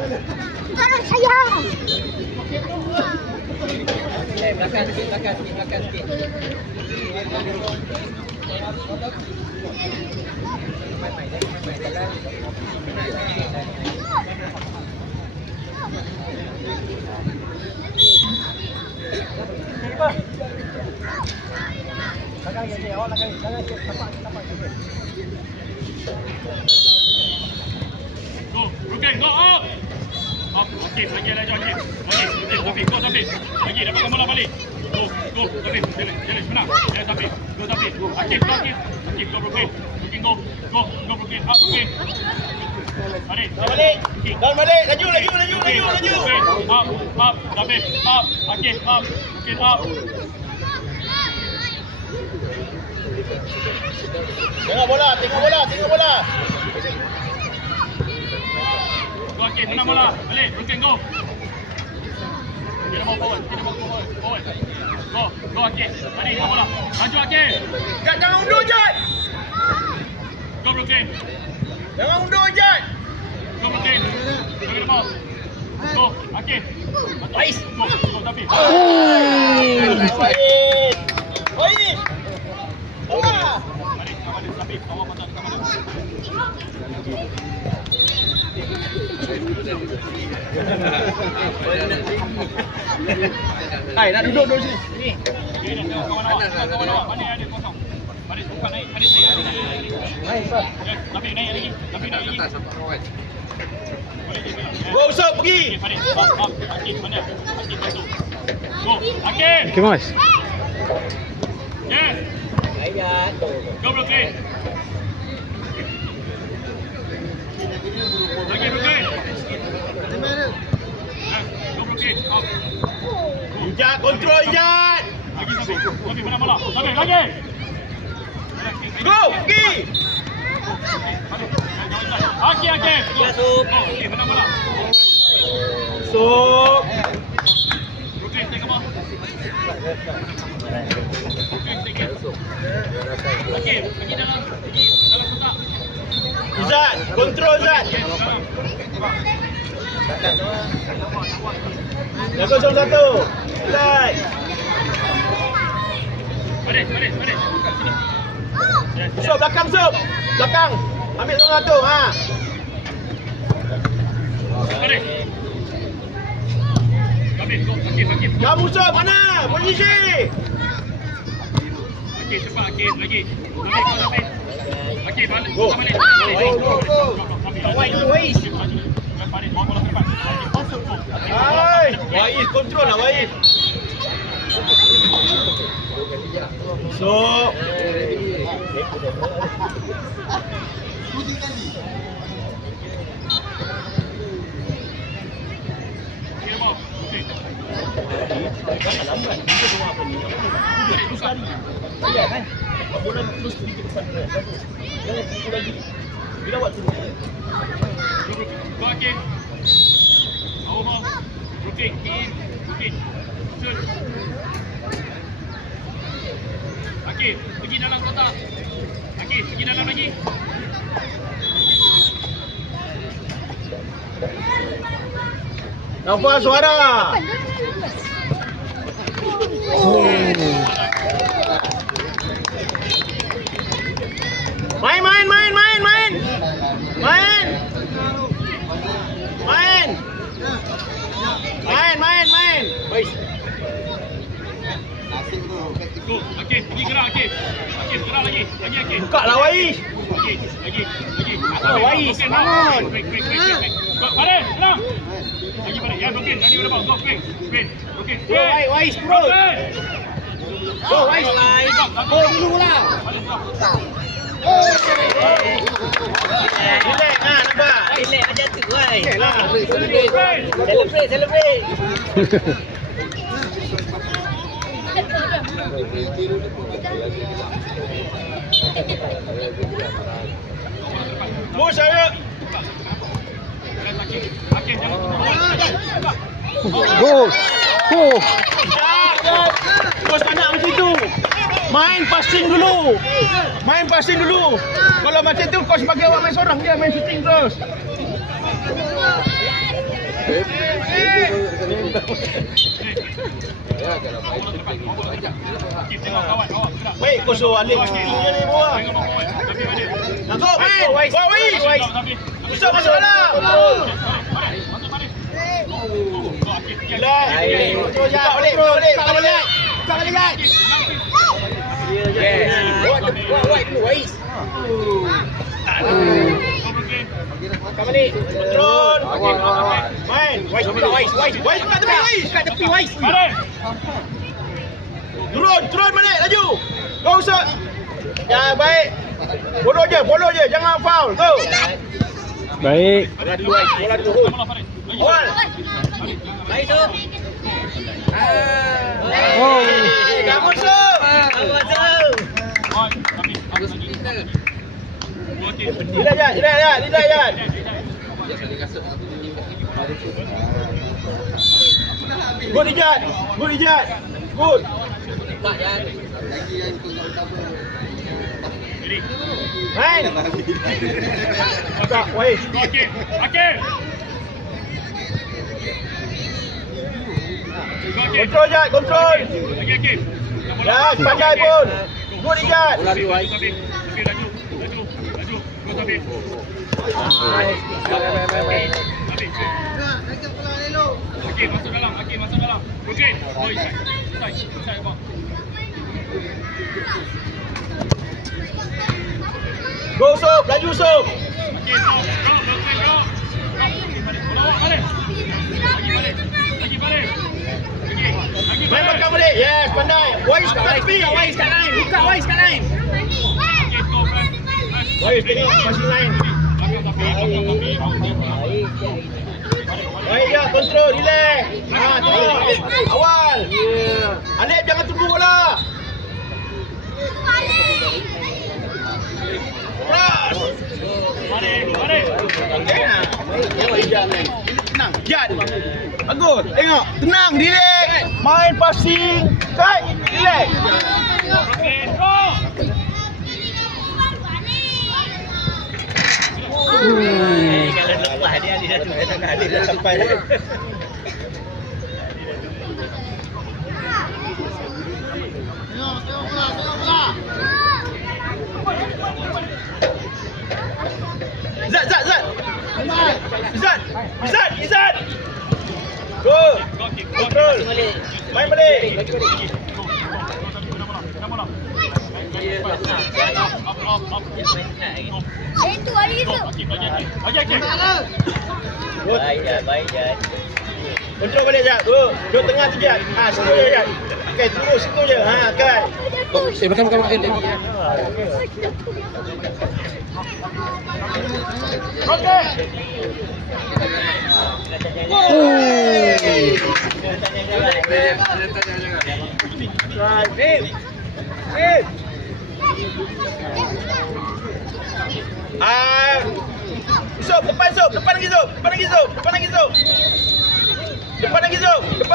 Sekarang sayang. Belakang sikit. Go, Rukin, go up. Up, Akif, lagi laju Akif. Lagi, go Taufik. Lagi, dapat bola balik. Go, Taufik, jalan, menang. Jalan Taufik, go Taufik. Akif, go Rukin. Rukin, go Rukin, up Rukin. Balik. Dan balik, laju. Up, Taufik, up. Akif, up. Rukin, up. Tengok bola. Go Akif, menang bola. Balik, Rukin, go. Tidak mau forward. Go Akif. Balik, bola. Maju Akif. Jangan undur, Jad. Go Rukin. Jangan undur, Jad. Go Rukin. Bagi ball. Go Akif. Ais. Go Taufik. Ais. Bola. Balik Taufik. Awak patut dekat mana? Hai, nak duduk sini. Ni. Kawan awak. Mana ada kosong? Balik bukan naik. Hai, Pak. Taufik naik lagi. Go usap pergi. Balik. Up. Akif mana? Akif masuk. Go Akif. Okay, Mas. Yes. Go Rukin. Lagi Rukin. Go Rukin. Up. Ijat, kontrol Ijat. Lagi Taufik mana bola? Taufik lagi. Go, pergi. Akif. Okey, menang bola. Masuk. Rukin take bola. Rukin take. Akif, pergi dalam kotak. Izat, kontrol Izat. Jaga 01. Selai. Balik. Sup belakang sup. Belakang. Ambil 01. Ha. Balik. Akif. Kamu sup mana? Posisi. Akif cepat Akif lagi. Taufik. Akif balik. Go. Go. Wais dulu, Wais. Balik bawa bola ke depan. Hai. Wais kontrol lah Wais. Sup. Bola terus pergi ke depan dia. Jangan pukul lagi. Bila awak turun. Go Akif. Over. Rukin. Shoot. Akif, pergi dalam kotak. Akif, pergi dalam lagi. Nampak suara. Main. Baik. Go, Akif, pergi gerak Akif. Akif, gerak lagi. Lagi Akif. Buka lah Wais. Lagi. Wais, bangun. Quick. Go, balik, tenang. Lagi balik. Ya, Rukin. Lagi berapa? Go, quick. Rukin. Go Wais, bro. Go Wais. Go dulu lah. Balik, go. Relax nampak. Relax macam tu kan. Celebrate. Celebrate. Push saya. Akif, jangan. Go. Bos tak nak macam tu. Main passing dulu. Kalau macam tu kau sebagai awak main seorang je, main shooting terus. Tengok kawan, awak gerak. Baik, kosong Alif. Dia ni bawah. Masuk, main. Wais. Masuk dalam. Masuk baris. Gila. Buka balik. Buka balik. Wait dulu, Wais. Buka balik. Kontrol. Main. Wais buka Wais. Wais buka tepi Wais. Baris. Turun balik, laju. Kau usah. Ya, baik. Follow je. Jangan foul. Go. Baik. Bola dulu. Bola Farid. Awal. Baik tu. Oh. Kamu sub. Awak tu. Okey. Lidah Jan. Good Ijat. Good. Tak Jan. Jadi. Main. Tak, Wais. Okey. Kontrol Ijat, kontrol. Okey. Ya, pandai pun. Good Ijat. Tapi laju. Go tapi. Okey, masuk dalam. Okey. Oi, sai bawah. Go sub, laju sub. Okey, go. Bola awak balik. Lagi balik. Lagi Main makan balik. Yes, pandai. Wais kat tepi. Buka Wais kat lain. Okey, go press. Wais tengok passing line. Belakang tapi. Baik ya, kontrol, relax. Tengok. Awal. Alif jangan tunggu bola. Keras. Balik. Tenang. Jan. Bagus. Tengok. Tenang, relax. Main passing. Kait. Relax. Okey, go. Kalau lepas dia dah Sampai. Izzat. Go. Kontrol. Main balik. Itu hari itu. Baik Jan. Kontrol balik Jat. Duduk tengah tu Jat. Situ je Jat. Okey, tunggu situ je. Kan. Okey. Sob, depan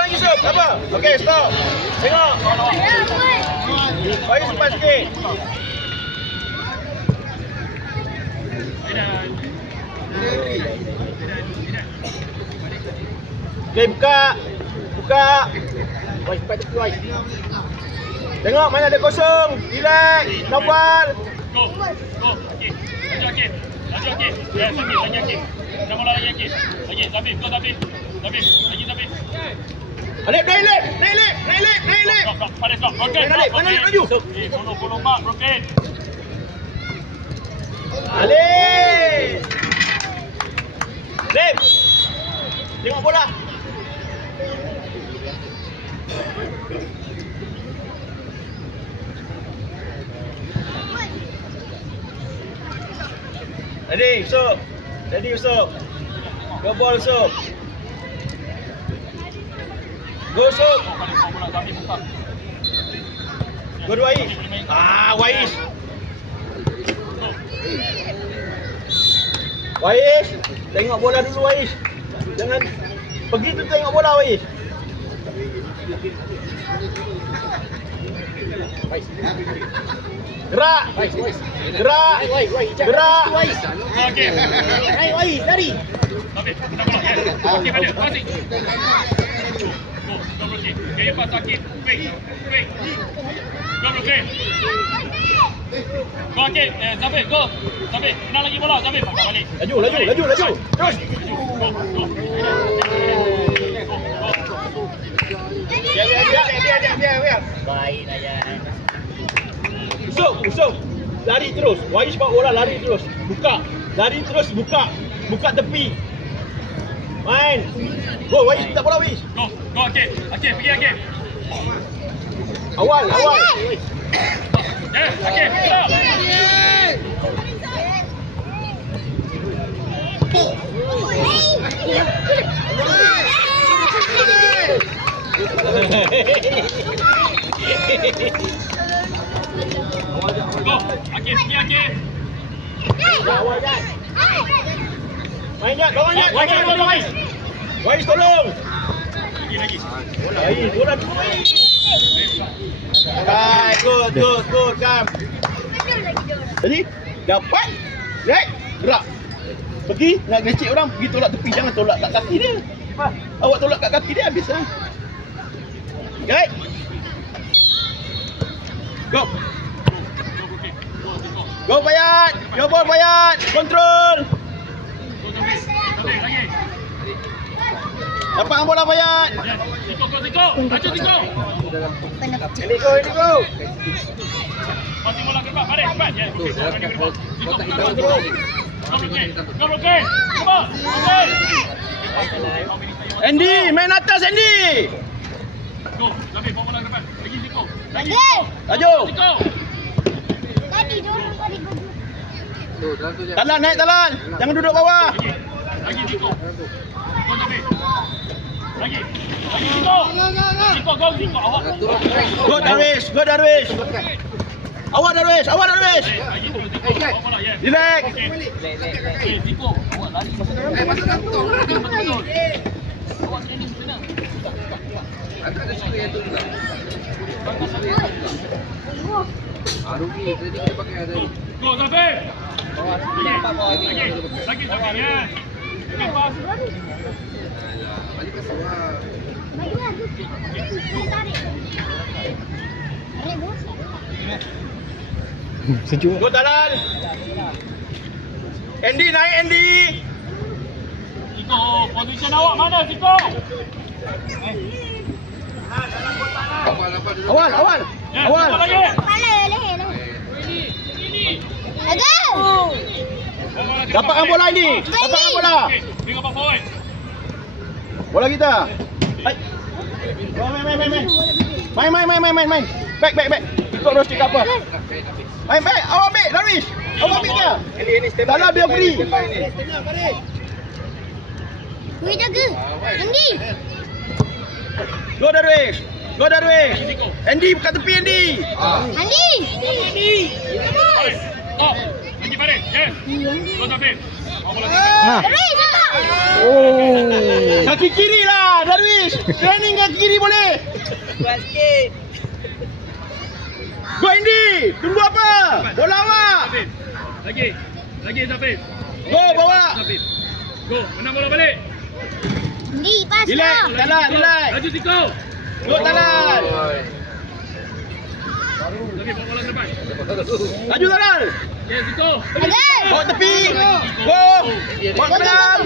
lagi sob. Apa? Okey, stop. Tengok. Bagi cepat sikit. Okey, buka. Wais, cepat tepi Wais. Tengok mana ada kosong. Relax. Nawal. Go. Okey. Laju okey. Ya, lagi okey. Jangan bola lagi okey. Lagi, tapi. Lagi. Alif, naik. Stop. Farid, stop. Okey. Mana Alif, laju. Follow mark, broken. Alif. Alif. Tengok bola. Ready, Yusuf. Go ball, Yusuf. Go, Yusuf. Go, Wais. Wais. Wais, tengok bola dulu Wais. Jangan pergi tu tengok bola Wais. Gerak. Gerak. Okey. Wais, lari. Sabit, menang bola. Yes. Okey, pada. Passing. Go, Brooklyn. Dia pas sakit. Quick. Go, Brooklyn. Go, Akid. Sabit, go. Sabit, menang lagi bola. Sabit, balik. Laju. Terus. Go. Biar. Baik Ayan. Usuk. Lari terus. Wais bawa bola, lari terus. Buka. Lari terus, buka. Buka tepi. Main. Go, Wais minta bola, Wais. Go, Akid. Akid, pergi Akid. Awal. Akid, gerak. Go, Akid, pergi Akid. Main Jad, bangun Jad. Wais tolong. Lagi. Bola tu Wais. Baik, good, Kam. Jadi, dapat. Right, gerak. Pergi, nak gecek orang, pergi tolak tepi. Jangan tolak kat kaki dia. Awak tolak kat kaki dia, habis lah. Right. Go. Go Bayat. Your ball Bayat. Control. Sabit, lagi. Dapat bola Bayat. Tiko. Laju Tiko. Ini go. Passing bola ke depan. Balik, cepat. Ya, okey. Tiko. Go, Brooklyn. Come on. Andy, main atas Andy. Go, Sabit, bawa bola ke depan. Lagi Tiko. Lagi. Laju. Tiko. Tadi dorong tadi go. Talan, naik talan. Jangan duduk bawah. Lagi Tiko. Go, Sabit. Lagi Tiko. Tiko. Awak. Go Darwish. Awak Darwish. Lagi Tiko. Bawa bola, yes. Relax. Okey. Tiko, awak lari. Betul. Awak training sebenarnya. Go, Sabit. Lagi, ya. Okey, pas. Maju lah. Tarik. Tarik bos. Sejuk. Go talan. Andy, naik Andy. Tiko, position awak mana, Tiko? Awal. Ya, Tiko lagi. Kepala leher. Lagi. Dapatkan bola ini. Dapatkan bola. Okey, bring up forward. Bola kita. Hai. Main. Back. Ikut Rosti ke apa? Main. Awak ambil, Darwish. Awak ambil dia. Dalam dia free. Wei jaga. Andy. Go Darwish. Andy buka tepi Andy. Andy. Stop. Lagi balik. Yes. Go, Sabit. Bawa bola ke depan. Ha. Terus cepat. Oh. Kaki kiri lah Darwish. Training kaki kiri boleh. Go Andy. Tunggu apa? Bola awak. Sabit. Lagi Sabit. Go bawa. Sabit. Go, menang bola balik. Andy pas Relax. lah. Talan, relax. Laju Tiko. Go talan. Sabit, bawa bola ke depan. Laju talan. Yes, Tiko. Lagi. Bawa tepi. Go. Bawa ke dalam.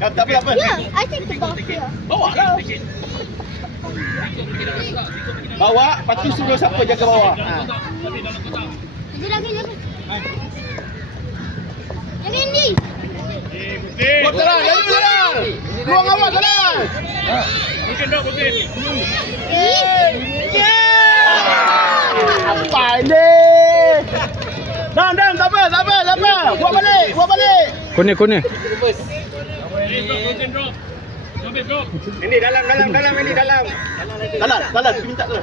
Tak apa. Ya, I think the ball here. Bawa lah. Bawa, lepas tu suruh siapa jaga bawah. Sabit dalam kotak. Lagi. Lagi Andy. Brooklyn. Go talan, laju talan. Luang awak talan. Brooklyn. Apa ini? Dan, tak apa. Buat balik. Kone. Brooklyn drop. Sabit drop. Ini dalam, ini dalam. Talan, minta talan.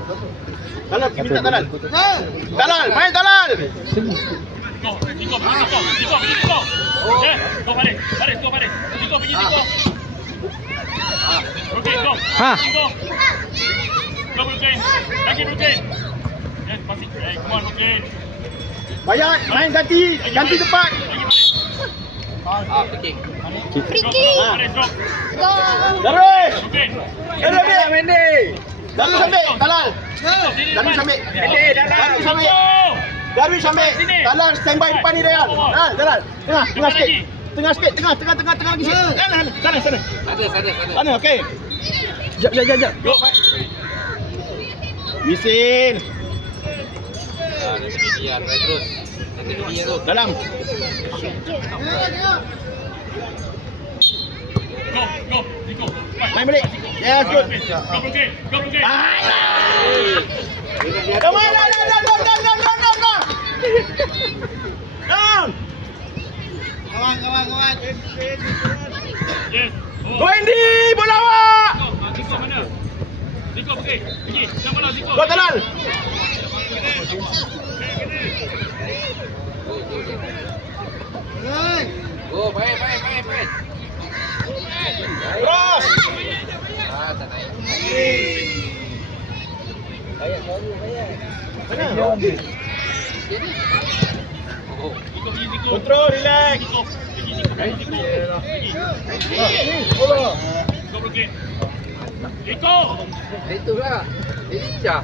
Minta talan. Main talan. Tiko. Yes, go balik. Tiko pergi Tiko. Brooklyn, go. Ha. Tiko. Go, Brooklyn. Lagi Brooklyn. Yes, passing. Hey, come on, Brooklyn. Bayar, main ganti tempat. Lagi balik. Free kick. Baris, drop. Go. Darwis. Rukin. Darwis ambil. Darwis ambil. Talal. Darwis ambil. Darwis ambil. Darwis ambil. Talal standby depan ni Dayan. Talal. Tengah sikit. Tengah sikit. Tengah lagi sikit. Sana. Sana, okey. Jap. Go. Misin. Dalam. Go, Ziko. Main balik. Yes, good. Go, Rukin. Come on, down. Down. Yes. Go Andy, bola awak. Ziko mana? Ziko pergi. Dah bola Ziko. Go Talal. Go, baik. Cross. Ziko pergi Ziko. Control, relax. Ziko. Go, Rukin. Ziko.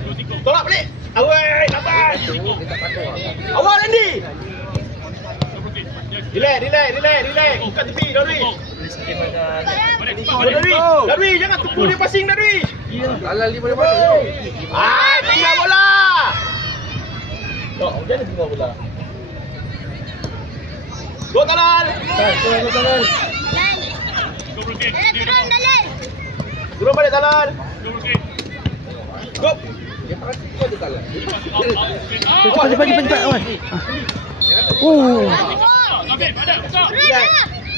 Go, Ziko. Tolak balik. Awal, lambat. Awal Andy. Go, Rukin. Yes. Relax. Buka tepi, Darwis. Balik. Darwis, jangan tupu dia passing Darwis. Tinggal bola. Tak, jangan tinggal bola. Go Talal. Go, Rukin. Turun Dalal. Turun balik Talal. Go, Rukin. Go. Cepat. Zafir, ada. Buka. Turun dah.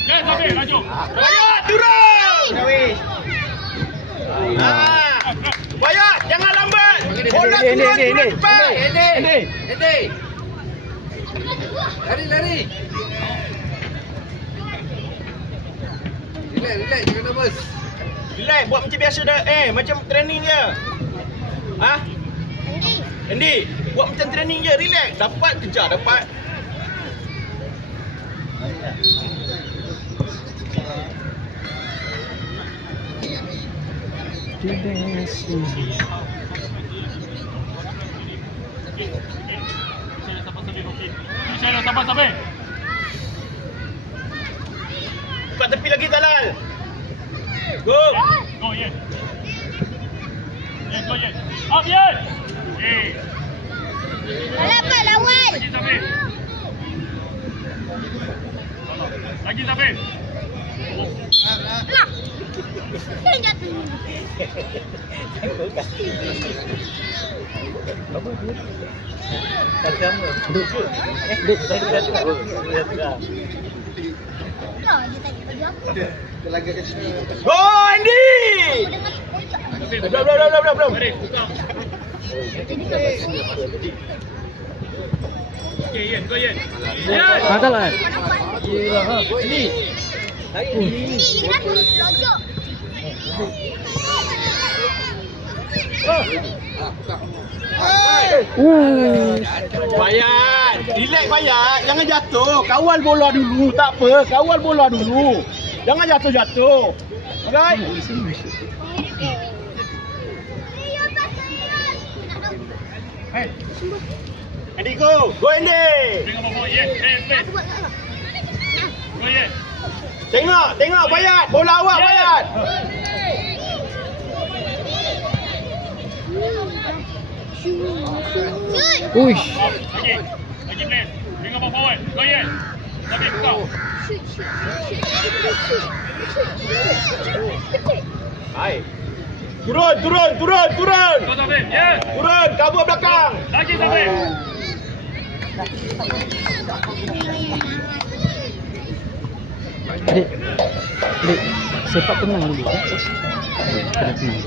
Yes, Zafir, laju. Bayat, turun. Darwis. Bayat, jangan lambat. Bola turun cepat. Lari. Relax, jangan nervous. Relax, buat macam biasa dah. Macam training je. Andy, buat macam training je. Relax, dapat kejar, dapat. Sabar. Buka tepi lagi Talal. Go. Go, Yen. Go, Yen. Up, Yen. Dapat lawan. Lagi Zafir. Lah. Jatuh. Lah, dia tadi bagi apa? Go Andy. Belum. Baris, buka. Okay, Yen. Go, Yen. Yen. Talal. Ini kenapa lojok? Bayat. Relax Bayat. Jangan jatuh. Kawal bola dulu. Tak apa. Kawal bola dulu. Jangan jatuh. Alright? Andy go. Go Andy. Tengok bawah, Yen. Space. Go, Yen. Tengok Bayat. Bola awak Bayat. Uish. Lagi place. Tengok bawah forward. Go, Yen. Zafir, buka. Hai. Turun. Go, Zafir. Yes. Turun. Cover belakang. Lagi, Zafir. Adik, sepak tenang dulu. Kena tenang.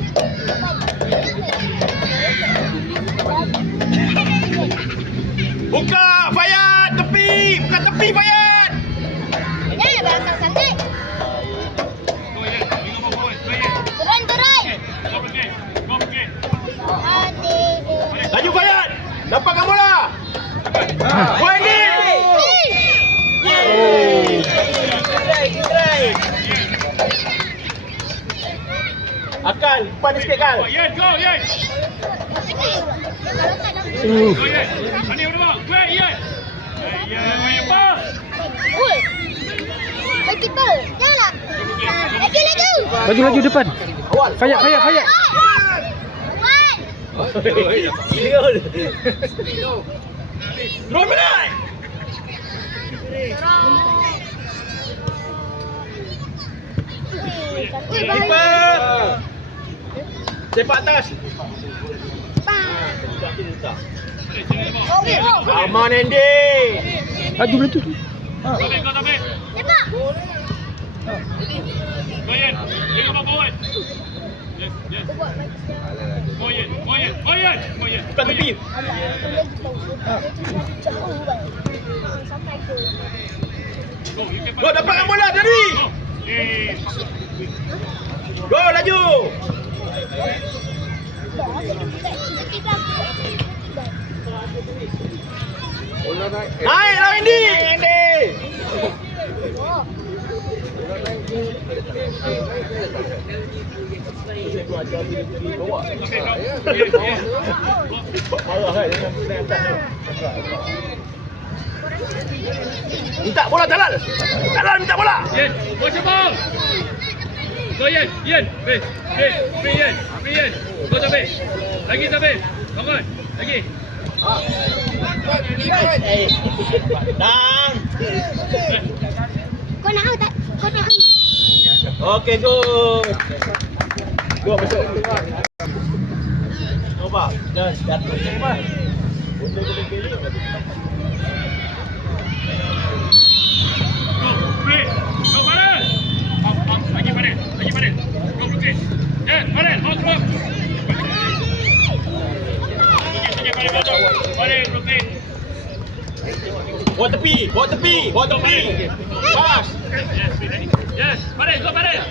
Buka Bayat. Tepi. Buka tepi Bayat. Belakang santai. Go, Yen. Tengok bawah forward. Go, Yen. Turun. Go, Rukin. Go, Rukin. Adik. Laju Bayat. Dapatkan bola. Go Andy. Oh. Kal. Depan dia sikit, Kal. Go, Ian, go, Ian. Go, Ian. Ani berdua. Go, Ian. Ian, main pas. Oi. Bagi kita. Janganlah. Lagi. Laju depan. Awal. Fayak. Wan. Dua minit. Keeper. Sepak atas. Aman Andy. Laju. Go, Taufik. Cepat. Go, Ian. Bring about forward. Yes. Go, Ian. Bukan tepi. Go, you can Go dapat bola dari. Go. Go laju. Bola naik. Naik lah Andy. Minta bola Jalal. Jalal minta bola. Ian, watch your ball. Go, Ian. Wait, Ian. Go, Taufik. Lagi, Taufik. Come on. Lagi. Dang. Kau nak tak? Kau nak Okey, good. Go masuk. Coba. Dah jatuh semua. Untuk kali. Go, Fred. Go, Farel. Lagi Farel. Go, Brooklyn. Yes, Farel. Out from. Okey, Farel, Brooklyn. Bawa tepi. Pas. Yes, Farel, go, Farel.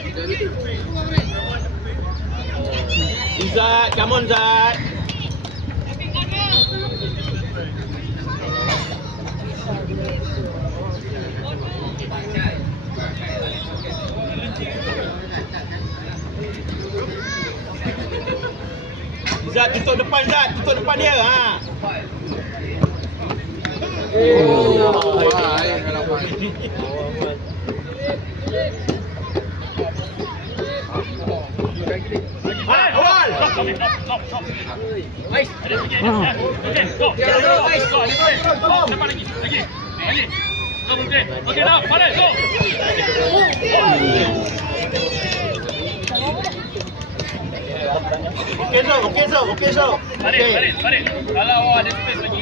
Izzat, come on Zat. Zat tutup depan dia. Ha. Baik, kalau baik. Ha, awal. Stop. Nice. Okay, go. Go, depan lagi. Go, Brooklyn. Okay, now, Farel, go. Okey, so. Farel. Kalau ada space lagi,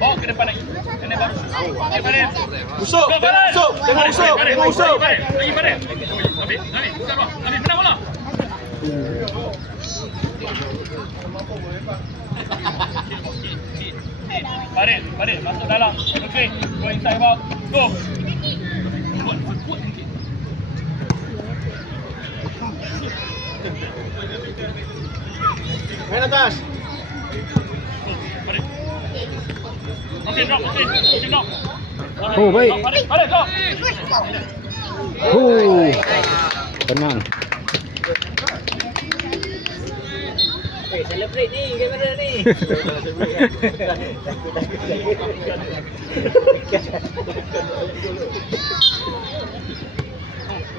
bawa ke depan lagi. Kena baru. Okay, Farel. Usuk. Tengok usuk. Lagi Farel. Nabi, buka ruang. Nabi, menang bola. Farel, masuk dalam. Okay, go inside box. Go. Kuat sikit. Main atas. Farel. Okay, drop. Oh, baik. Farel, drop. Tenang. Celebrate ni kamera ni.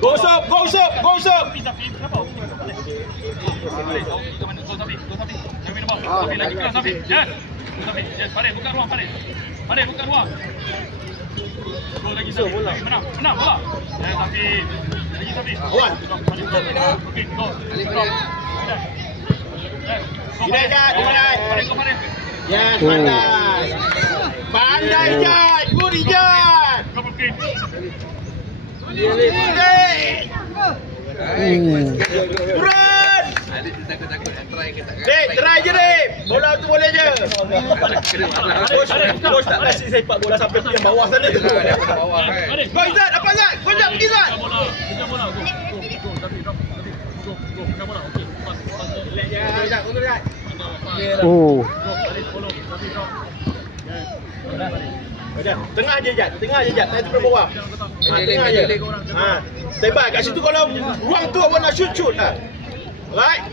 Go usuk. Tapi kenapa? Go, lagi keras Safi. Yes. Farel, buka ruang. Farel, buka ruang. Go lagi Safi. Menang bola. Yes, Safi. Lagi Safi. Awal. Okay, go. Hidayat. Farel. Yes, pandai Ijat. Good Ijat. Go, Brooklyn. Turun. Adik takut try kita. Try je Dek. Bola tu boleh je. Coach tak kasi sepak bola sampai yang bawah sana tu. Dia pada bawah kan. Farel. Go Izzat, apa Izzat? Kau jap pergi Izzat. Kejar bola. Go, Safi, drop. Go, kejar bola. Okay, pas. Relax je, Izzat, untuk Izzat. Oh. Follow. Safi, drop. Tengah je Izzat. Tak terus bawah. Tengah je. Ha. Tembak kat situ kalau ruang tu awak nak shoot lah. Right.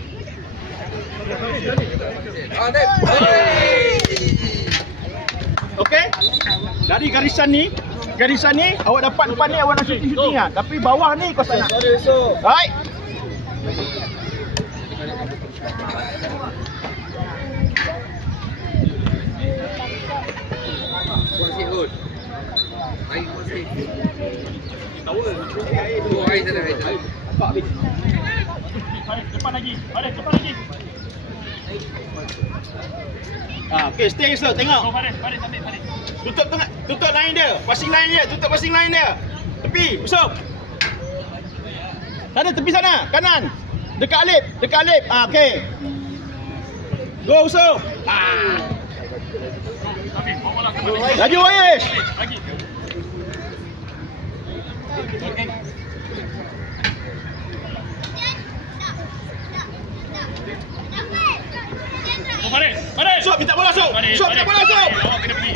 Ah, Dep. Okey. Dari garisan ni awak dapat depan ni awak nak shooting lah. Tapi bawah ni kau tak nak. Right. Buat sikit kot. Air buat sikit. Oh, air sana, air sana. Nampak habis. Depan lagi. Depan lagi. Okey, stay sir, tengok. Oh, Faris, ambil. Tutup line dia. Passing line dia, tutup passing line dia. Tepi, usop. Sana tepi sana, kanan. Dekat Alip. Okey. Go usop. Ambil, bawa bola ke balik. Laju Wais. Lagi. Oh, Faris. Usop minta bola usop. Usop minta bola usop. Awak kena pergi,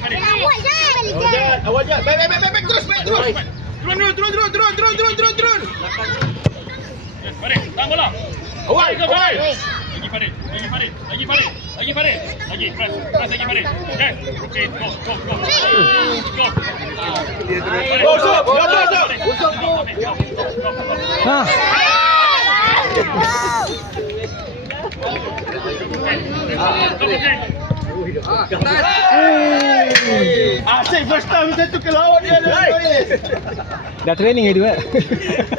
Faris. Awak jangan Awak jangan. Baik terus. Turun. Yes, Faris, tahan bola. Awal. Lagi Faris. Lagi, press lagi Faris. Yes, okay, go. Go usop. Usop. Ha. Ah, ketat. Asyik first time kita tu ke lawan dia. Dah training itu eh.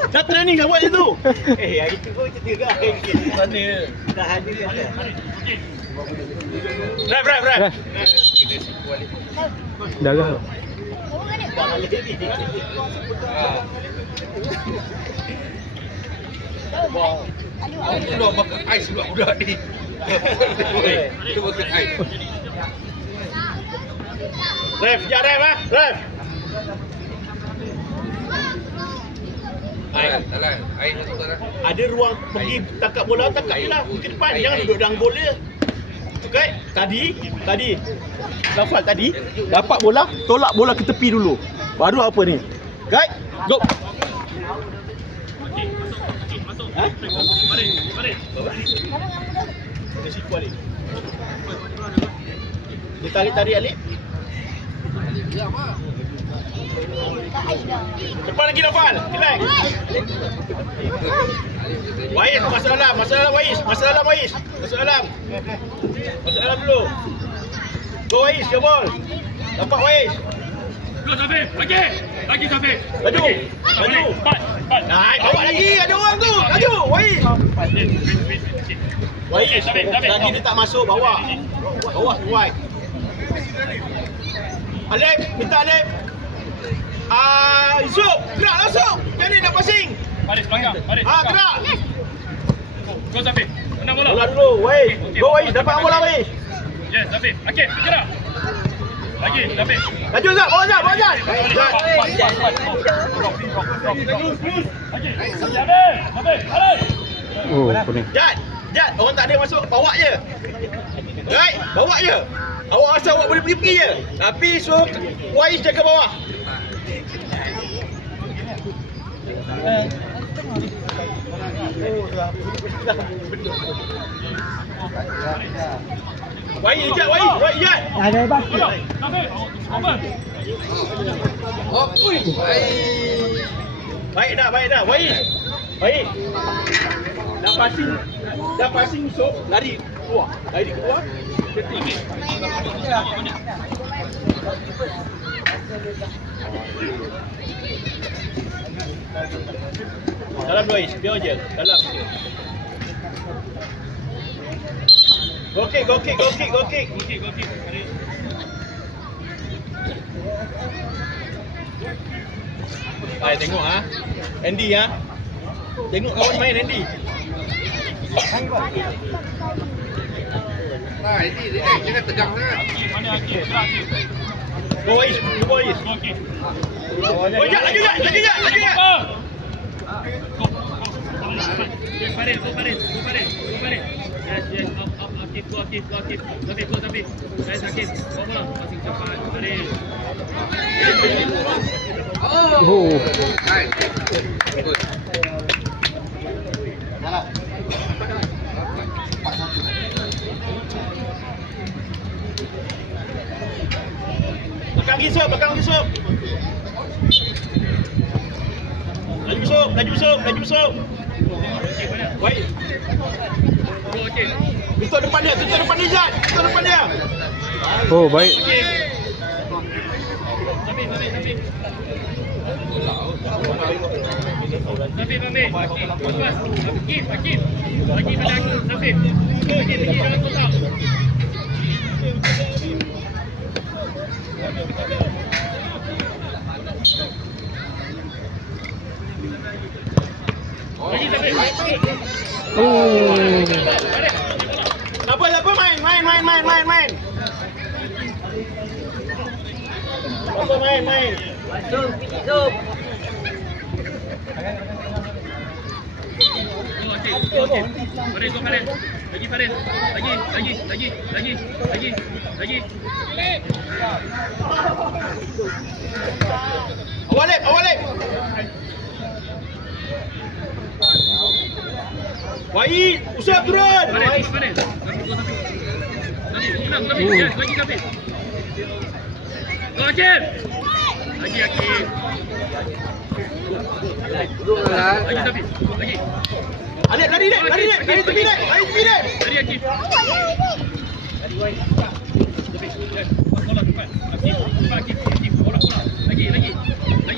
Dah training dah buat dia tu. Hari tu pun cerita kat mana tak hadir kan. Ref. Dah dah. Keluar makan ais pula budak ni. Dia makan ais. Ref, sekejap Ref. Salah. Air masuk sana. Ada ruang pergi tangkap bola, tangkap je lah. Ke depan, jangan duduk dalam gol dia. Okay, tadi Nafal tadi dapat bola, tolak bola ke tepi dulu. Baru apa ni? Guys, go. Faris. Dia siku Alip. Dia tarik Alip. Depan lagi Nafal. Relax. Wais masuk dalam Wais. Masuk dalam dulu. Go Wais, ke ball. Dapat Wais. Go Safif, lagi Safif. Laju. Empat. Naik, bawa lagi. Ada orang tu. Laju, Wais. Wais, lagi dia tak masuk bawah. Bawah wide. Alip, minta Alip. Yusuf, gerak langsung. Jadi nak passing. Faris belakang. Gerak. Go Safif. Menang bola. Bola dulu, Wais. Go Wais, dapat bola Wais. Yes, Safif. Okey, gerak. Lagi, Safif. Laju Zat, bawa Zat. Lagi, Safif. Alai. Oh, kuning. Jad, orang tak ada masuk, bawa je. Right, bawa je. Awak rasa awak boleh pergi je. Tapi suruh Wais jaga bawah. Wais, Jad. Ada basket. Safif, open. Oh, Baik dah. Wais. Dah passing so lari keluar. Dalam Wais, biar je. Dalam je. Go kick. Hai, tengok Andy Tengok kawan main Andy. nah ini relax, jangan tegang sangat. Mana Akif? Gerak Akif. Go Wais. Go Akif. Oh, Jad, laju Jad. Yes, Faris. Go Faris. Yes. Up. Akif. Go Akif. Safif. Guys, Akif. Bawa bola. Passing cepat. Faris. Oh. Nice. Good. Salah. Belakang lagi Sob, belakang lagi Sob. Laju Sob, laju Sob, laju Sob. Baik. Tutup depan dia, tutup depan dia Jad. Tutup depan dia. Oh, baik. Safif, Akif. Bagi pada Safif. Bagi dalam kotak. Bagi Safif. Oh. Tak apa, main. Apa main. Farid, go Farid. Lagi Farid. Lagi. Awal lep. Baik, usap turun. Farid. Tadi, senang Safif. Yes, lagi Safif. Go Akif. Lagi Akif. Lagi Safif. Lagi. Alip, lari tepi Lip. Lari Akif. Yes. Bola depan. Akif. Bola. Lagi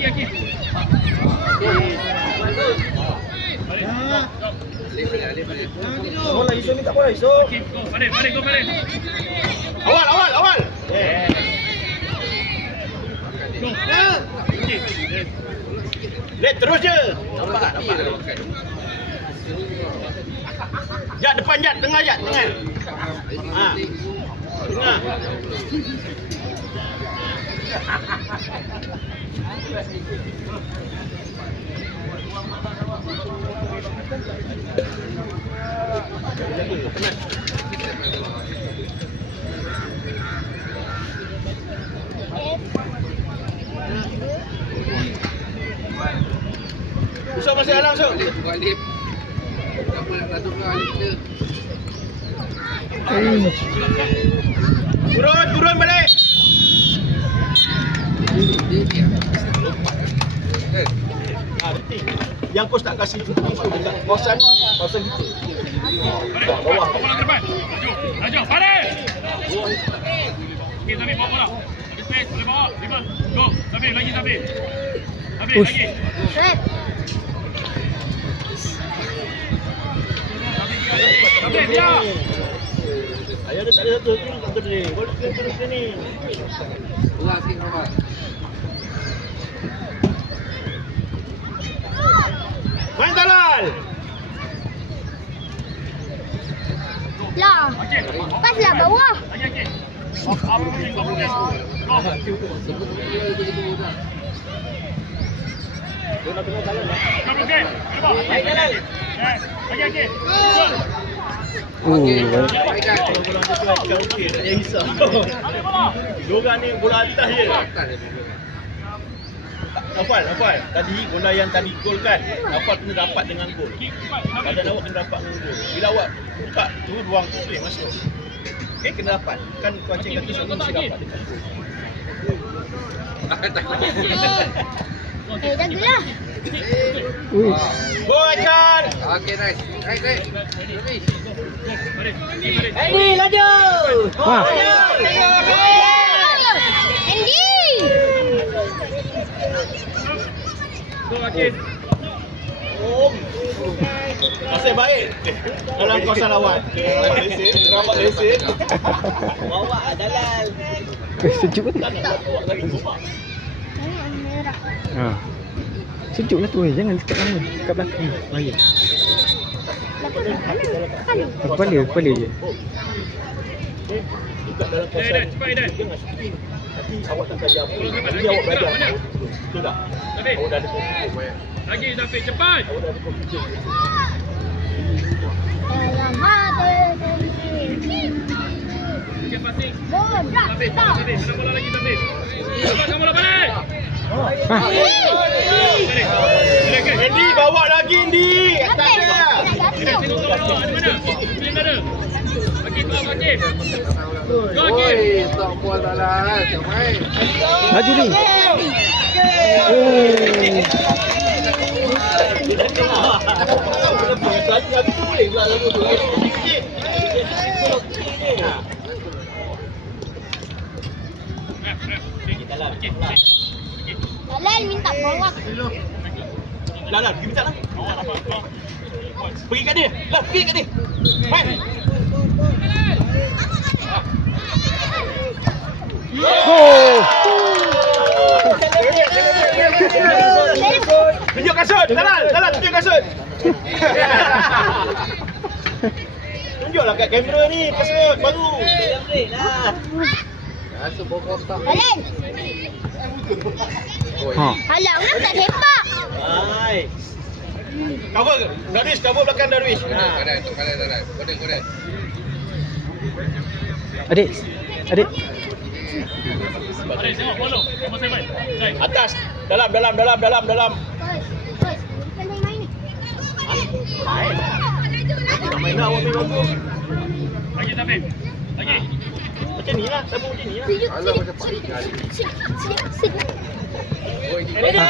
Akif. Bola isu minta bola isu. Akif, go Farid. Awal. Go. Akif. Yes. Lip, terus je. Nampak. Jat depan Jat, tengah. Ha. Tengah. Usap masuk dalam, Sob. Turun balik. Yang kos tak kasih cuti dekat kawasan kita. Bawah. Bola depan. Laju. Farid. Okey, Safif bawa bola. Space boleh bawa. Dribble. Go. Safif lagi. Safif lagi. Safif dia. Ayah ada tak ada satu ni. Bola terus sini. Main Talal. Lah. Paslah bawah. Lagi Akif. Apa boleh go. Bola tengah Talal lah. Okey. Baik Talal. Lagi Akif. Baik. Bola dekat okey, tak payah risau. Ambil bola. Diorang ni bola atas je. Hafal. Tadi bola yang tadi gol kan. Hafal kena dapat dengan gol. Badan awak kena dapat dengan gol. Bila awak buka tu ruang tu boleh masuk. Okey, kena dapat. Kan kucing kata semua mesti dapat dengan gol. Jagalah. Go Aikan. Okay, nice. Andy, laju. Wah. Andy. Go Akif. Masih baik dalam kawasan lawan. Nampak lesen. Bawa Dalal. Sejuk ke tu? Tak nak buat lagi rumah. Merah. Ha. Sejuk lah tu. Jangan dekat lama. Dekat belakang. Bahaya. Kepala je. Dekat dalam kawasan. Cepat Eden. Jangan shooting. Nanti awak tak saja apa. Bola depan Jadi lagi. awak belajar. Mana? Betul tak? Safif. Awak dah ada confidence. Lagi Safif cepat. Awak dah ada confidence. Dalam hati. Sikit passing. Bodoh. Safif. Ada bola lagi Safif. Lepaskan bola balik. Andy bawa lagi Andy. Tak ada. Eden tengok bola ada mana? Pilih mana? Akif. Go Hakim. tak puas tak lah. Tak main. Maju ni. Halal minta bawah. Lah, pergi minta lah. Pergi kat dia. Lah, pergi kat dia. Main. Oh. Tunjuk kasut. Dalam tunjuk kasut. Tunjuklah kat kamera ni kasut baru. Rasa bawa kotak. Halal. Ha. Halal nak tak sepak. Cover. Darwish, cover belakang Darwish. Kanan, tu kanan. Konek. Adik. Adik, tengok follow. Nombor 7. Jai. Atas. Dalam. Bos. Bukan main ni. Main nak awak main nombor. Lagi Taufik. Lagi. Macam ni lah, sabung macam ni lah. Alah macam paling kali. Relax.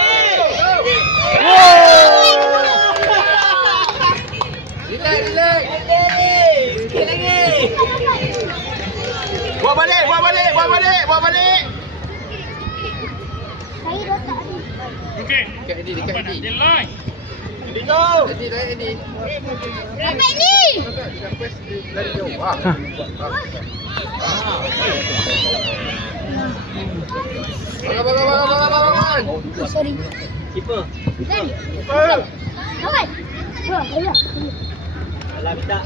Bawa balik. Saya dah tak ada. Okey. Dekat Eddie. Dia line. Eddie naik Eddie. Sampai ni. Dekat press dari jauh. Bangun. Sorry. Keeper. Dan. Oh. Kawan. Wah, ayah. Alah minta.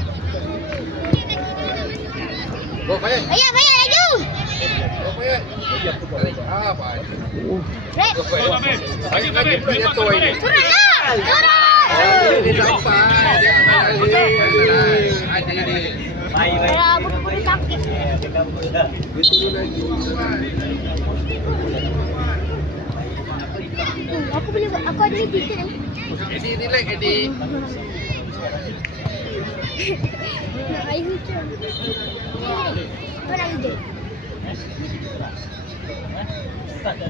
Go Fayat. Ayah, laju. Go Fayat. Apa? Rep. Go Go Fayat. Taufik. Lagi Taufik. Dia Lepas jatuh ini. balik. Turun lah. Dia sampai. Dia ada dia. Baik. Rambut pun sakit. Aku boleh buat. Aku ada ni tiket ni. Eddie relax Eddie. Nak air hujan. Kau nak hidup. Ada.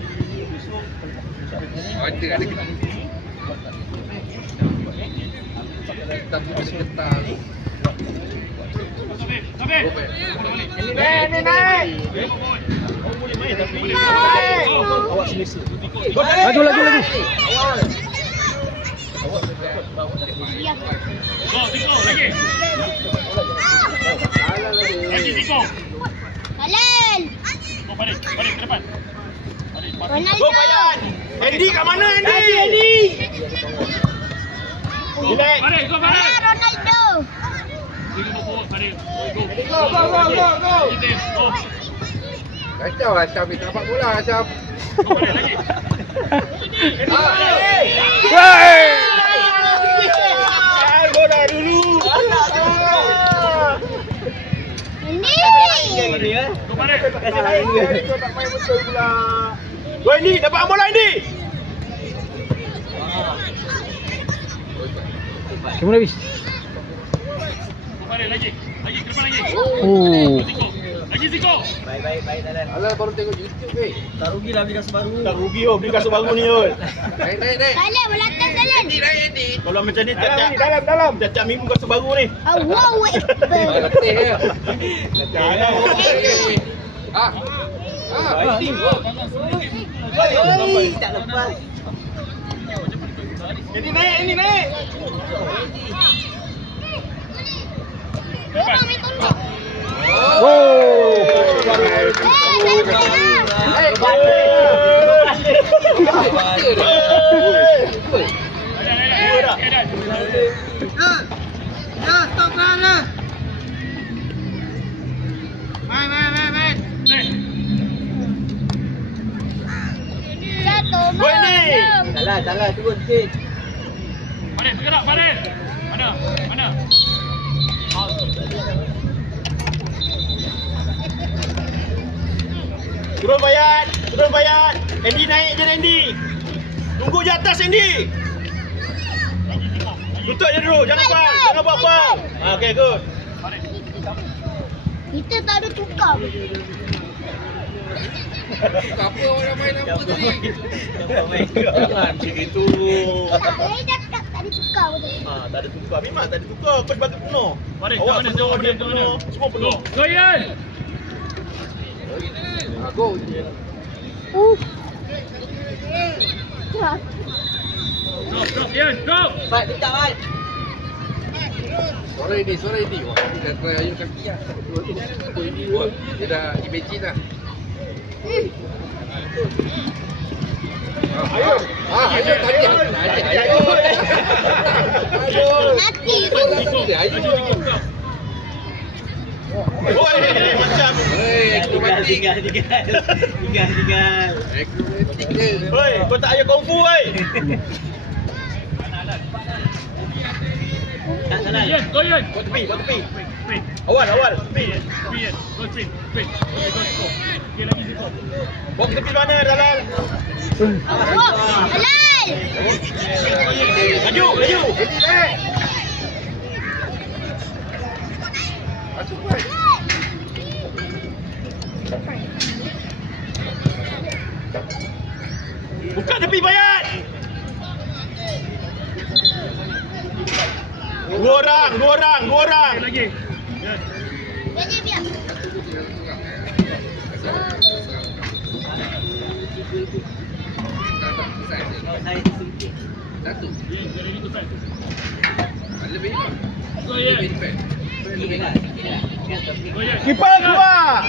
Tak boleh getar. Taufik. Go Fayat. Ni naik. Boleh main tapi awak selesa. Laju. Ya. Go, Tiko. Lagi. Lagi Tiko. Halal. Go balik ke depan. Balik. Ronaldo. Go Fayat. Andy kat mana Andy? Relax. Balik. Ah, Ronaldo. Tiga forward, balik. Go. Go. Go. Kacau Asyam ni. Tak dapat bola Asyam. Go balik lagi. Bola dulu. Andy. Go balik. Kau tak main betul pula. Go Andy, dapat bola Andy. Kamu habis. Go balik lagi. Lagi ke depan lagi. Oh. Tiko. Lagi Tiko. Baik Dalan. Alah baru tengok YouTube ke. Tak rugilah beli kasut baru. Tak rugi beli kasut baru ni oi. Naik. Halal melatan Halal. Eddie naik Eddie. Kalau macam ni dalam. Tiap minggu kasut baru ni. Allahu Akbar. Letih ya. Tak lepas. Ini naik. Dia mau main tunjuk. Oh. Jatuh. Gol ni. Dalan turun sikit. Balik, bergerak, balik. Mana? Turun Fayat. Andy naik je Andy. Tunggu je atas Andy. Tutup je dulu, jangan buat foul. Okey, good. Kita tak ada tukar. Apa orang main apa tadi? Jangan macam itu. Saya cakap tak ada tukar betul. Tak ada tukar. Memang tak ada tukar. Kau bagi penuh. Baris, Awak kat mana? penuh, Jom, dia kat mana? penuh. Semua penuh. Go, Ian. Go. Drop, Ian, drop. Suara ini. Wah, dia dah try ayun kaki lah. Wah, dia dah imagine lah. Ayun. Ayun tadi. Ayun. Nanti tu. Ayun. Oi, macam. Akrobatik. Tinggal. Akrobatik dia. Oi, kau tak ayah kungfu oi. Tak salah. Ian, go, Ian. Buat tepi. Spin. Awal. Spin, Ian. Go, spin. Okay, go. Okay, lagi sikit. Bawa ke tepi mana Dalal? Oh, halal. Maju. Masuk buat. Buka tepi Bayat. Dua orang. Lagi. Yes. Jadi biar. Satu. Ian, you're ready to fight. Lebih. Go, Ian. Lebih defend. Go, Ian. Kiper keluar.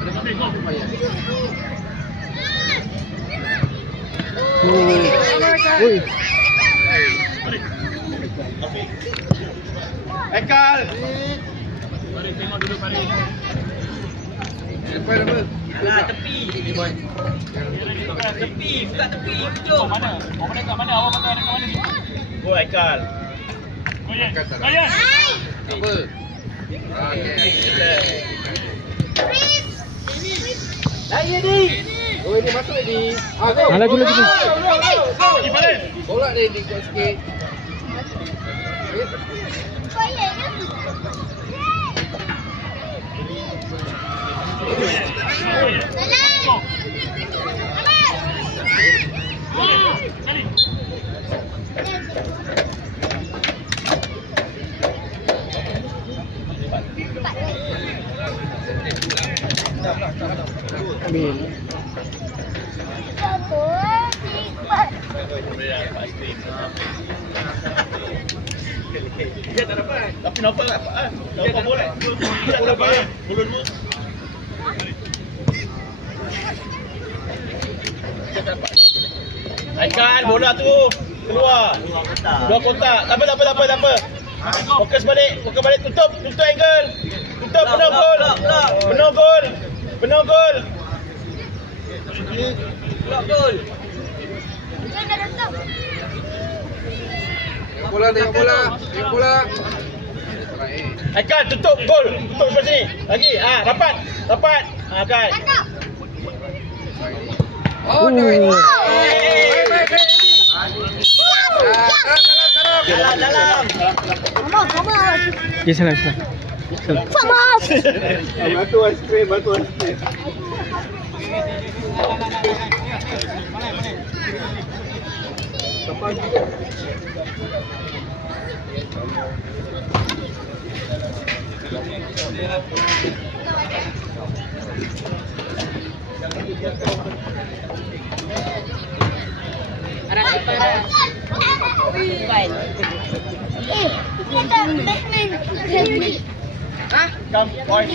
Okay, go. Oi. Baris. Ekal. Baris, tengok dulu, Baris. Depan apa? Alah, tepi. Ini boy. Tepi. Buka tepi. Kau mana? Kau mana kat mana? Awak patut ada kat mana ni? Go Ekal. Go, Ian. Go, Ian. Apa? Okey. Oh, ini masuk ni. Go. Lagi. Lagi, Baris. Tolak dia ni kuat sikit. Kau ya ni. Go. Go. Sekali. Ambil. Satu, tiga. Dia tak dapat. Tapi nampak dapat. Dapat bola. Dia tak dapat. Bola dua. Ekal bola tu keluar. Dua kotak. Tak apa. Fokus balik, tutup angle. Tutup penuh gol. Penuh gol. Jangan datang. Tengok bola. Ekal tutup gol. Tutup sebelah sini. Lagi. Rapat. Ekal. Datang. Oh, nice. Dalam. Sama. Okey, salam. Sama. Batu aiskrim. Kita Batman. Come, boy.